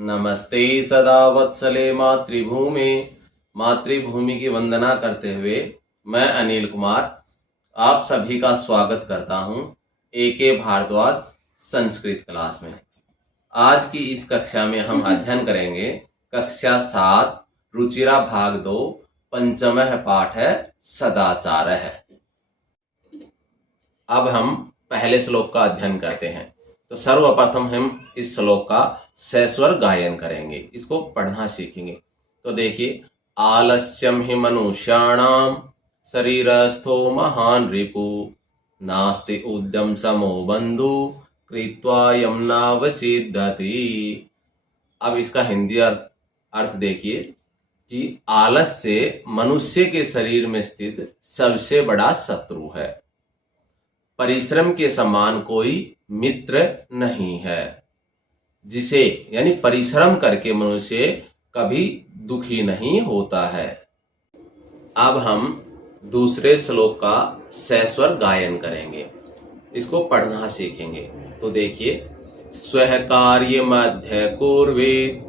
नमस्ते सदा वत्सले मातृभूमि। मातृभूमि की वंदना करते हुए मैं अनिल कुमार आप सभी का स्वागत करता हूं एके भारद्वाज संस्कृत क्लास में। आज की इस कक्षा में हम अध्ययन करेंगे कक्षा 7 रुचिरा भाग 2 पंचमः पाठ है सदाचार है। अब हम पहले श्लोक का अध्ययन करते हैं। तो सर्वप्रथम हम इस श्लोक का सस्वर गायन करेंगे, इसको पढ़ना सीखेंगे। तो देखिए, आलस्यम हि मनुष्याणाम शरीरस्थो महान रिपु नास्ति उद्यम समो बंधु कृत्वा यम नावसिद्धति। अब इसका हिंदी अर्थ देखिए कि आलस्य मनुष्य के शरीर में स्थित सबसे बड़ा शत्रु है। परिश्रम के समान कोई मित्र नहीं है, जिसे यानी परिश्रम करके मनुष्य कभी दुखी नहीं होता है। अब हम दूसरे श्लोक का सस्वर गायन करेंगे, इसको पढ़ना सीखेंगे। तो देखिए, स्वः कार्य मध्य कुर्वेत्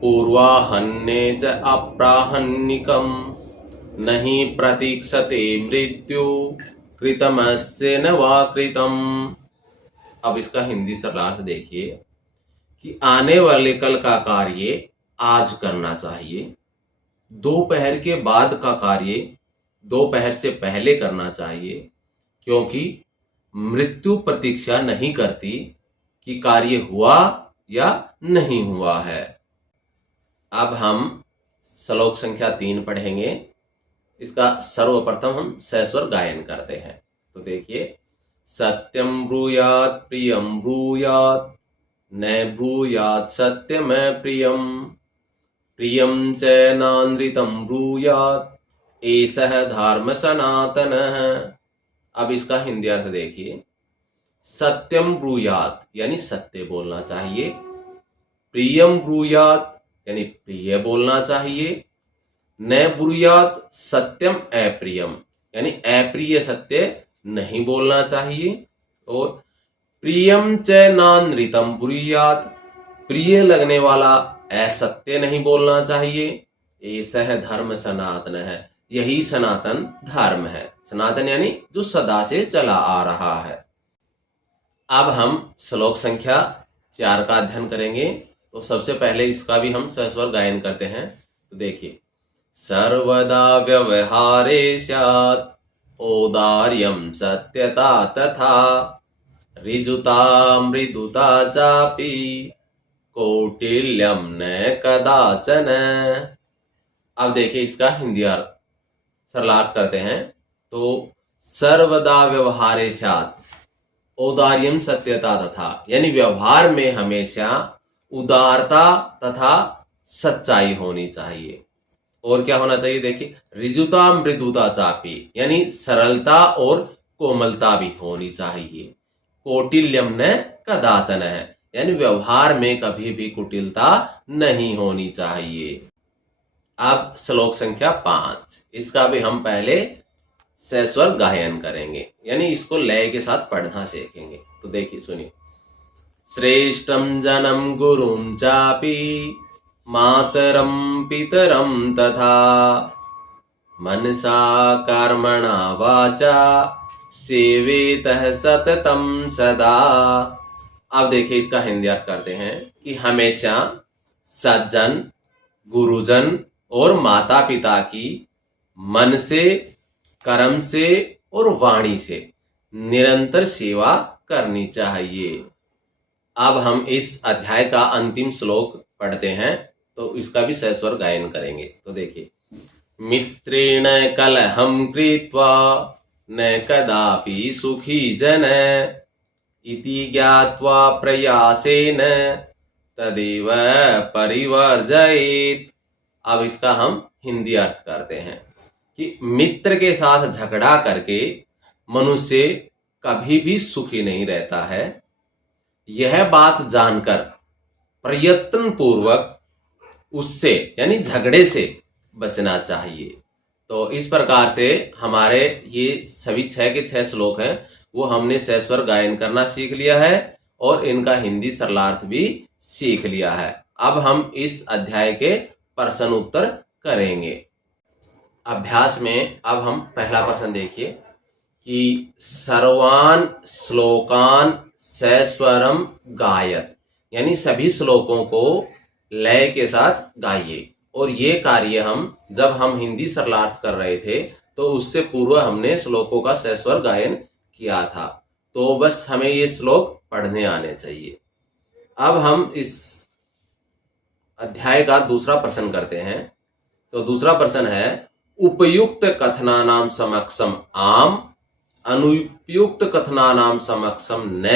पूर्वाहन्ये च अप्राहन्निकम नहीं प्रतीक्षते मृत्यु कृतमस्य न वा कृतम। अब इसका हिंदी सरलार्थ देखिए कि आने वाले कल का कार्य आज करना चाहिए, दोपहर के बाद का कार्य दोपहर से पहले करना चाहिए, क्योंकि मृत्यु प्रतीक्षा नहीं करती कि कार्य हुआ या नहीं हुआ है। अब हम श्लोक संख्या 3 पढ़ेंगे। इसका सर्वप्रथम हम सस्वर गायन करते हैं। तो देखिए, सत्यम ब्रूयात् प्रियम ब्रूयात् न ब्रूयात् सत्यम प्रियम प्रियम च नानृतम ब्रूयात् एषः धर्म सनातनः। अब इसका हिंदी अर्थ देखिए, सत्यम ब्रूयात् यानी सत्य बोलना चाहिए, प्रियम ब्रूयात् यानी प्रिय बोलना चाहिए, न ब्रूयात् सत्यम अप्रियम यानी अप्रिय सत्य नहीं बोलना चाहिए, और प्रियम च नानृतम ब्रूयात् प्रिय लगने वाला असत्य नहीं बोलना चाहिए। एषः धर्म सनातन है, यही सनातन धर्म है। सनातन यानी जो सदा से चला आ रहा है। अब हम श्लोक संख्या 4 का अध्ययन करेंगे। तो सबसे पहले इसका भी हम सस्वर गायन करते हैं। तो देखिए, सर्वदा व्यवहारे स्यात् औदार्यं सत्यता तथा ऋजुता मृदुता चापि कौटिल्यं न कदाचन। अब देखिए, इसका हिंदी सरलार्थ करते हैं। तो सर्वदा व्यवहारे स्यात् औदार्यं सत्यता तथा यानी व्यवहार में हमेशा उदारता तथा सच्चाई होनी चाहिए। और क्या होना चाहिए, देखिए, ऋजुता मृदुता चापी यानी सरलता और कोमलता भी होनी चाहिए। कौटिल्यम न कदाचन है यानी व्यवहार में कभी भी कुटिलता नहीं होनी चाहिए। अब श्लोक संख्या 5, इसका भी हम पहले सस्वर गायन करेंगे, यानी इसको लय के साथ पढ़ना सीखेंगे। तो देखिए, सुनिए, श्रेष्ठम जनम गुरुम चापि मातरम पितरम तथा मनसा कर्मणा वाचा सेवेतः सततम सदा। अब देखिए, इसका हिंदी अर्थ करते हैं कि हमेशा सज्जन, गुरुजन और माता पिता की मन से, कर्म से और वाणी से निरंतर सेवा करनी चाहिए। अब हम इस अध्याय का अंतिम श्लोक पढ़ते हैं। तो इसका भी सस्वर गायन करेंगे। तो देखिए, मित्रेण कलहं कृत्वा न कदापि सुखी जन इति ज्ञात्वा प्रयासेन तदेव परिवर्जयेत्। अब इसका हम हिंदी अर्थ करते हैं कि मित्र के साथ झगड़ा करके मनुष्य कभी भी सुखी नहीं रहता है। यह बात जानकर प्रयत्न पूर्वक उससे यानी झगड़े से बचना चाहिए। तो इस प्रकार से हमारे ये सभी 6 के 6 श्लोक हैं, वो हमने सस्वर गायन करना सीख लिया है और इनका हिंदी सरलार्थ भी सीख लिया है। अब हम इस अध्याय के प्रश्न उत्तर करेंगे। अभ्यास में अब हम पहला प्रश्न देखिए कि सर्वान श्लोकान सस्वरम गायत, यानी सभी श्लोकों को लय के साथ गाइए। और ये कार्य हम जब हम हिंदी सरलार्थ कर रहे थे तो उससे पूर्व हमने श्लोकों का सस्वर गायन किया था, तो बस हमें ये श्लोक पढ़ने आने चाहिए। अब हम इस अध्याय का दूसरा प्रश्न करते हैं। तो दूसरा प्रश्न है उपयुक्त कथनानाम समक्षम आम, अनुपयुक्त कथनानाम समक्षम न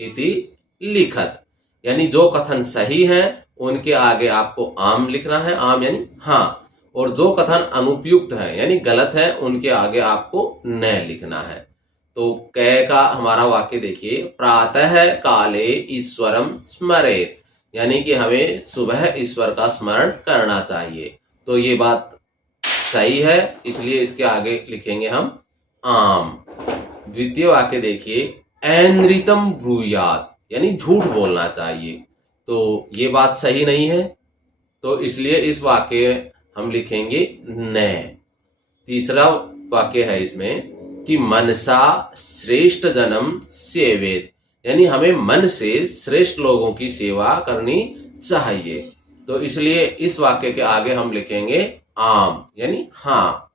इति लिखत, यानी जो कथन सही है उनके आगे आपको आम लिखना है, आम यानी हाँ, और जो कथन अनुपयुक्त है यानी गलत है उनके आगे आपको न लिखना है। तो कै का हमारा वाक्य देखिए, प्रातः काले ईश्वरम स्मरेत, यानी कि हमें सुबह ईश्वर का स्मरण करना चाहिए। तो ये बात सही है, इसलिए इसके आगे लिखेंगे हम आम। द्वितीय वाक्य देखिए, अनृतम ब्रूयात, यानी झूठ बोलना चाहिए। तो ये बात सही नहीं है, तो इसलिए इस वाक्य हम लिखेंगे न। तीसरा वाक्य है इसमें कि मनसा श्रेष्ठ जन्म सेवेत, यानी हमें मन से श्रेष्ठ लोगों की सेवा करनी चाहिए। तो इसलिए इस वाक्य के आगे हम लिखेंगे आम यानी हाँ।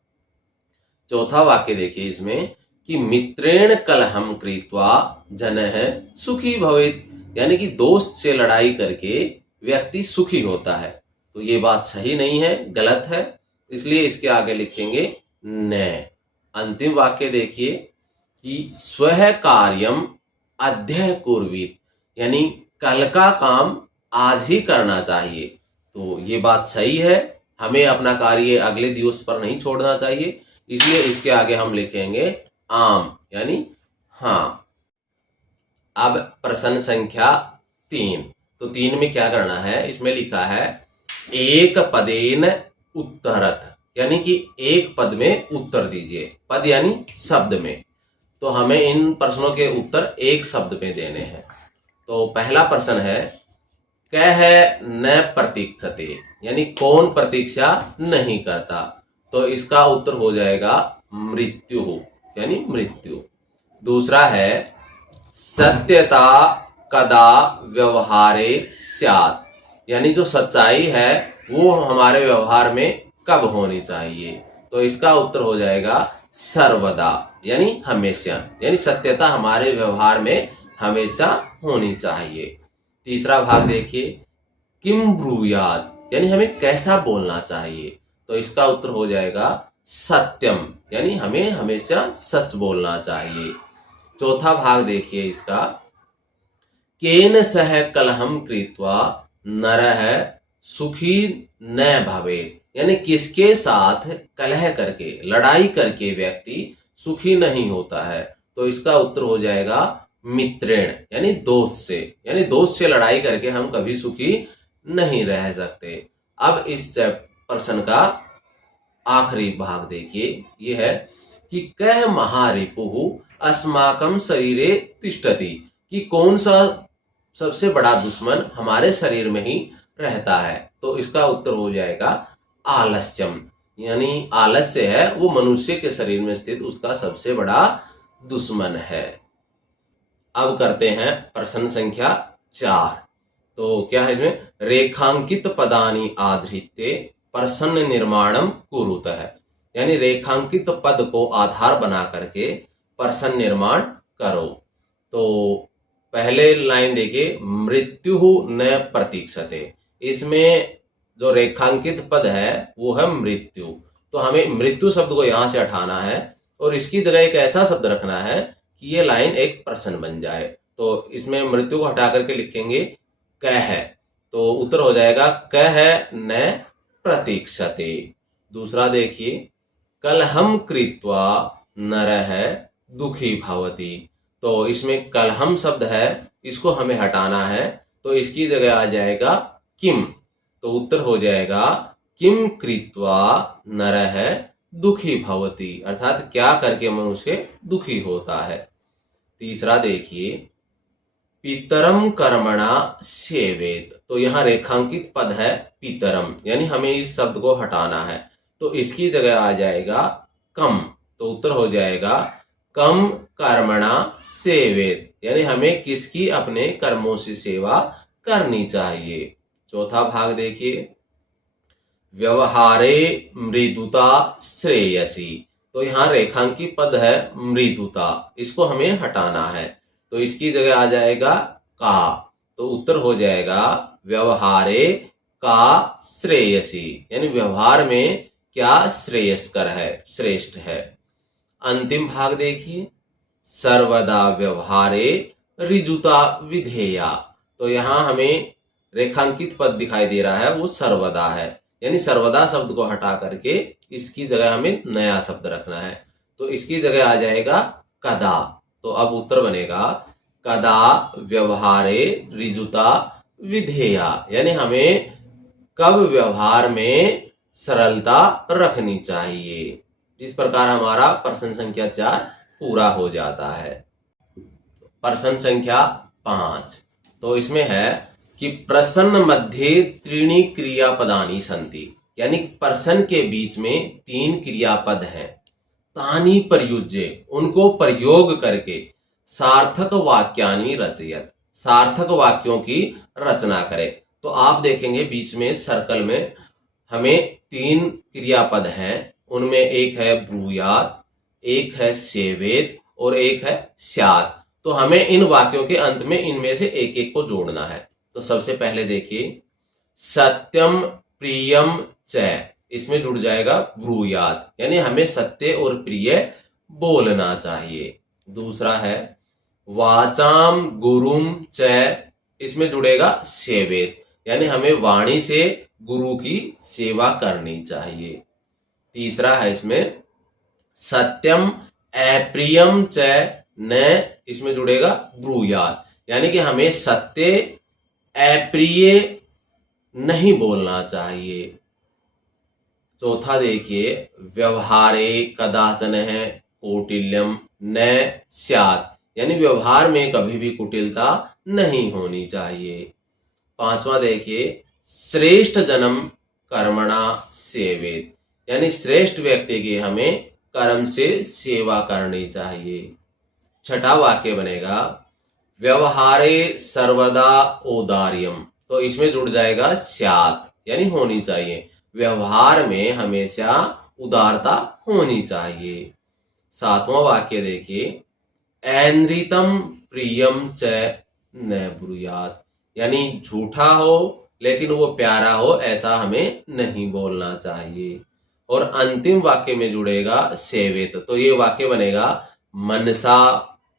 चौथा वाक्य देखिए इसमें कि मित्रेण कलहम कृत्वा जनः सुखी भवेत्, यानी कि दोस्त से लड़ाई करके व्यक्ति सुखी होता है। तो ये बात सही नहीं है, गलत है, इसलिए इसके आगे लिखेंगे न। अंतिम वाक्य देखिए कि स्वह कार्यम अद्य कुर्वीत, यानी कल का काम आज ही करना चाहिए। तो ये बात सही है, हमें अपना कार्य अगले दिवस पर नहीं छोड़ना चाहिए, इसलिए इसके आगे हम लिखेंगे आम यानी हाँ। अब प्रश्न संख्या 3। तो 3 में क्या करना है, इसमें लिखा है एक पदेन उत्तरत, यानी कि एक पद में उत्तर दीजिए। पद यानी शब्द में, तो हमें इन प्रश्नों के उत्तर एक शब्द में देने हैं। तो पहला प्रश्न है कह न प्रतीक्षते, यानी कौन प्रतीक्षा नहीं करता। तो इसका उत्तर हो जाएगा मृत्यु, यानी मृत्यु। दूसरा है सत्यता कदा व्यवहारे स्यात्, यानी जो सच्चाई है वो हमारे व्यवहार में कब होनी चाहिए। तो इसका उत्तर हो जाएगा सर्वदा, यानी हमेशा, यानी सत्यता हमारे व्यवहार में हमेशा होनी चाहिए। तीसरा भाग देखिए किम ब्रूयात, यानी हमें कैसा बोलना चाहिए। तो इसका उत्तर हो जाएगा सत्यम, यानी हमें हमेशा सच बोलना चाहिए। चौथा भाग देखिए इसका केन सह कलहम कृत्वा नरः सुखी न भवेत्, यानी किसके साथ कलह करके लड़ाई करके व्यक्ति सुखी नहीं होता है। तो इसका उत्तर हो जाएगा मित्रेण, यानी दोस्त से, यानी दोस्त से लड़ाई करके हम कभी सुखी नहीं रह सकते। अब इस प्रश्न का आखिरी भाग देखिए, ये है कि कह महारिपुः अस्माकं शरीरे तिष्ठति, कि कौन सा सबसे बड़ा दुश्मन हमारे शरीर में ही रहता है। तो इसका उत्तर हो जाएगा आलस्यम, यानी आलस्य है वो मनुष्य के शरीर में स्थित उसका सबसे बड़ा दुश्मन है। अब करते हैं प्रश्न संख्या 4। तो क्या है इसमें रेखांकित पदानि आधृत्य प्रश्न निर्माणम कुरुतः, यानी रेखांकित पद को आधार बना करके प्रश्न निर्माण करो। तो पहले लाइन देखिए मृत्यु न प्रतीक्षते, इसमें जो रेखांकित पद है वो है मृत्यु। तो हमें मृत्यु शब्द को यहां से हटाना है और इसकी जगह एक ऐसा शब्द रखना है कि ये लाइन एक प्रश्न बन जाए। तो इसमें मृत्यु को हटा करके लिखेंगे कह, तो उत्तर हो जाएगा कह न प्रतीक्षते। दूसरा देखिए कलहम कृत्वा नरः दुखी भवति, तो इसमें कलहम शब्द है इसको हमें हटाना है, तो इसकी जगह आ जाएगा किम, तो उत्तर हो जाएगा किम कृत्वा नरः दुखी भवति, अर्थात क्या करके मनुष्य दुखी होता है। तीसरा देखिए पितरम कर्मणा सेवेत। तो यहाँ रेखांकित पद है पितरम, यानी हमें इस शब्द को हटाना है, तो इसकी जगह आ जाएगा कम। तो उत्तर हो जाएगा कम कर्मणा सेवेत, यानी हमें किसकी अपने कर्मों से सेवा करनी चाहिए। चौथा भाग देखिए, व्यवहारे मृदुता श्रेयसी। तो यहाँ रेखांकित पद है मृदुता, इसको हमें हटाना है, तो इसकी जगह आ जाएगा का। तो उत्तर हो जाएगा व्यवहारे का श्रेयसी, यानी व्यवहार में क्या श्रेयस्कर है, श्रेष्ठ है। अंतिम भाग देखिए, सर्वदा व्यवहारे ऋजुता विधेया। तो यहाँ हमें रेखांकित पद दिखाई दे रहा है, वो सर्वदा है, यानी सर्वदा शब्द को हटा करके इसकी जगह हमें नया शब्द रखना है, तो इसकी जगह आ जाएगा कदा। तो अब उत्तर बनेगा कदा व्यवहारे ऋजुता विधेया, यानी हमें कब व्यवहार में सरलता रखनी चाहिए। इस प्रकार हमारा प्रश्न संख्या 4 पूरा हो जाता है। प्रश्न संख्या 5, तो इसमें है कि प्रश्न मध्ये त्रीणि क्रियापदानि सन्ति, यानी प्रश्न के बीच में 3 क्रियापद हैं। तानि प्रयुज्य, उनको प्रयोग करके सार्थक वाक्यानि रचयत, सार्थक वाक्यों की रचना करे। तो आप देखेंगे बीच में सर्कल में हमें 3 क्रियापद हैं, उनमें एक है ब्रूयात, एक है सेवेत और एक है स्यात्। तो हमें इन वाक्यों के अंत में इनमें से एक एक को जोड़ना है। तो सबसे पहले देखिए, सत्यम प्रियम च, इसमें जुड़ जाएगा ब्रूयात, यानी हमें सत्य और प्रिय बोलना चाहिए। दूसरा है वाचाम गुरुम च, इसमें जुड़ेगा सेवेत, यानी हमें वाणी से गुरु की सेवा करनी चाहिए। तीसरा है इसमें सत्यम अप्रियम च न, इसमें जुड़ेगा ब्रूयात, यानी कि हमें सत्य अप्रिय नहीं बोलना चाहिए। चौथा देखिए, व्यवहारे कदाचन है कौटिल्यम न स्यात्, यानी व्यवहार में कभी भी कुटिलता नहीं होनी चाहिए। पांचवा देखिए, श्रेष्ठ जन्म कर्मणा सेवेत, यानी श्रेष्ठ व्यक्ति की हमें कर्म से सेवा करनी चाहिए। छठा वाक्य बनेगा व्यवहारे सर्वदा औदार्यम, तो इसमें जुड़ जाएगा स्यात्, यानी होनी चाहिए, व्यवहार में हमेशा उदारता होनी चाहिए। सातवां वाक्य देखिए, ऐन्द्रितम प्रियम च न ब्रूयात्, यानी झूठा हो लेकिन वो प्यारा हो, ऐसा हमें नहीं बोलना चाहिए। और अंतिम वाक्य में जुड़ेगा सेवेत, तो ये वाक्य बनेगा मनसा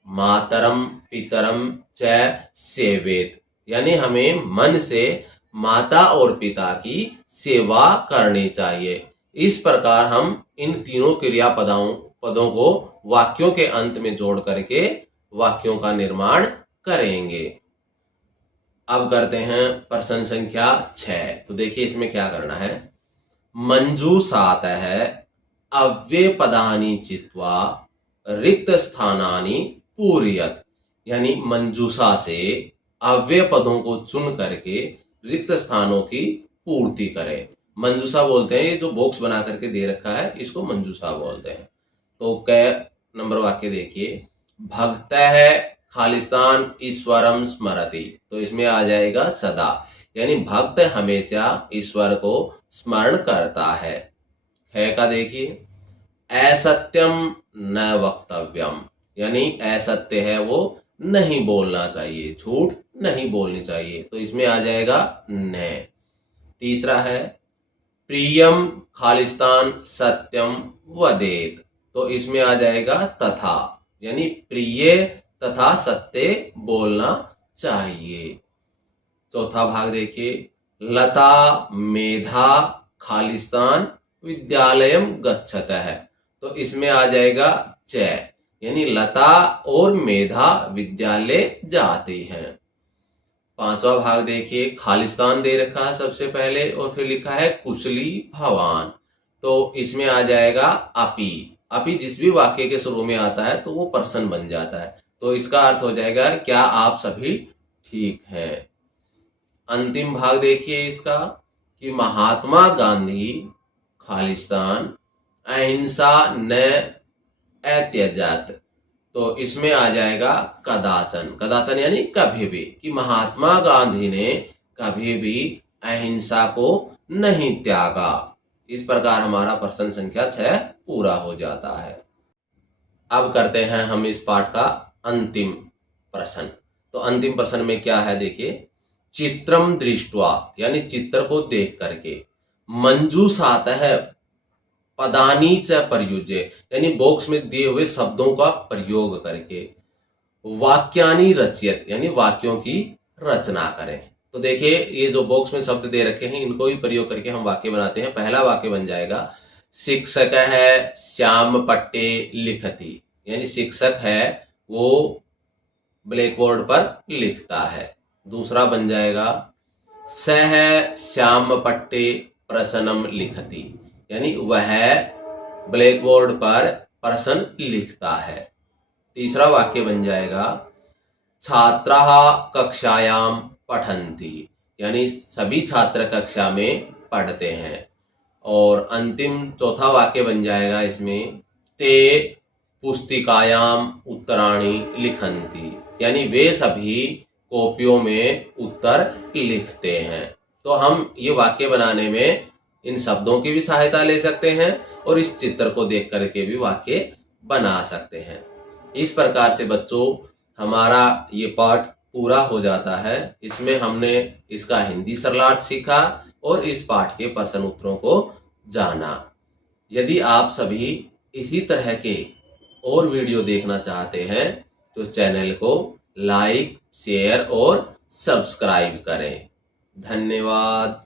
मातरम पितरम च सेवेत, यानी हमें मन से माता और पिता की सेवा करनी चाहिए। इस प्रकार हम इन तीनों पदों को वाक्यों के अंत में जोड़ करके वाक्यों का निर्माण करेंगे। अब करते हैं प्रश्न संख्या 6। तो देखिए इसमें क्या करना है, मंजूषातः अव्यय पदानि चित्वा रिक्त स्थानानि पूरयत, यानी मंजूषा से अव्यय पदों को चुन करके रिक्त स्थानों की पूर्ति करे। मंजूषा बोलते हैं, ये जो बॉक्स बना करके दे रखा है इसको मंजूषा बोलते हैं। तो कै नंबर वाक्य देखिए, भक्त है खालिस्तान ईश्वरम स्मरति, तो इसमें आ जाएगा सदा, यानी भक्त हमेशा ईश्वर को स्मरण करता है। है का देखिए, असत्यम न वक्तव्यम, यानी असत्य है वो नहीं बोलना चाहिए, झूठ नहीं बोलनी चाहिए, तो इसमें आ जाएगा न। तीसरा है प्रियम खालिस्तान सत्यम वदेत, तो इसमें आ जाएगा तथा, यानी प्रिय तथा सत्य बोलना चाहिए। चौथा भाग देखिए, लता मेधा खालिस्तान विद्यालयम गच्छतः, तो इसमें आ जाएगा च, यानी लता और मेधा विद्यालय जाती हैं। पांचवा भाग देखिए, खालिस्तान दे रखा है सबसे पहले और फिर लिखा है कुशली भवान, तो इसमें आ जाएगा अपि। अपि जिस भी वाक्य के शुरू में आता है तो वो प्रश्न बन जाता है, तो इसका अर्थ हो जाएगा क्या आप सभी ठीक है। अंतिम भाग देखिए इसका कि महात्मा गांधी खालिस्तान अहिंसा न अत्यजात। तो इसमें आ जाएगा कदाचन। कदाचन यानी कभी भी, कि महात्मा गांधी ने कभी भी अहिंसा को नहीं त्यागा। इस प्रकार हमारा प्रश्न संख्या 6 पूरा हो जाता है। अब करते हैं हम इस पाठ का अंतिम प्रश्न। तो अंतिम प्रश्न में क्या है देखिए, चित्रम दृष्ट्वा यानी चित्र को देख करके, मंजूषातः पदानी च प्रयुज्य यानी बॉक्स में दिए हुए शब्दों का प्रयोग करके, वाक्यानि रचयत यानी वाक्यों की रचना करें। तो देखिए ये जो बॉक्स में शब्द दे रखे हैं इनको ही प्रयोग करके हम वाक्य बनाते हैं। पहला वाक्य बन जाएगा शिक्षक है श्याम पट्टे लिखती, यानी शिक्षक है वो ब्लैक बोर्ड पर लिखता है। दूसरा बन जाएगा सह श्याम पट्टे प्रसन्नम लिखती, यानी वह ब्लैक बोर्ड पर प्रश्न लिखता है। तीसरा वाक्य बन जाएगा छात्राः कक्षायाम पठन्ति, यानी सभी छात्र कक्षा में पढ़ते हैं। और अंतिम चौथा वाक्य बन जाएगा इसमें ते पुस्तिकायाम उत्तराणि लिखन्ति, यानी वे सभी कॉपियों में उत्तर लिखते हैं। तो हम ये वाक्य बनाने में इन शब्दों की भी सहायता ले सकते हैं और इस चित्र को देख करके भी वाक्य बना सकते हैं। इस प्रकार से बच्चों हमारा ये पाठ पूरा हो जाता है। इसमें हमने इसका हिंदी सरलार्थ सीखा और इस पाठ के प्रश्न उत्तरों को जाना। यदि आप सभी इसी तरह के और वीडियो देखना चाहते हैं तो चैनल को लाइक, शेयर और सब्सक्राइब करें। धन्यवाद।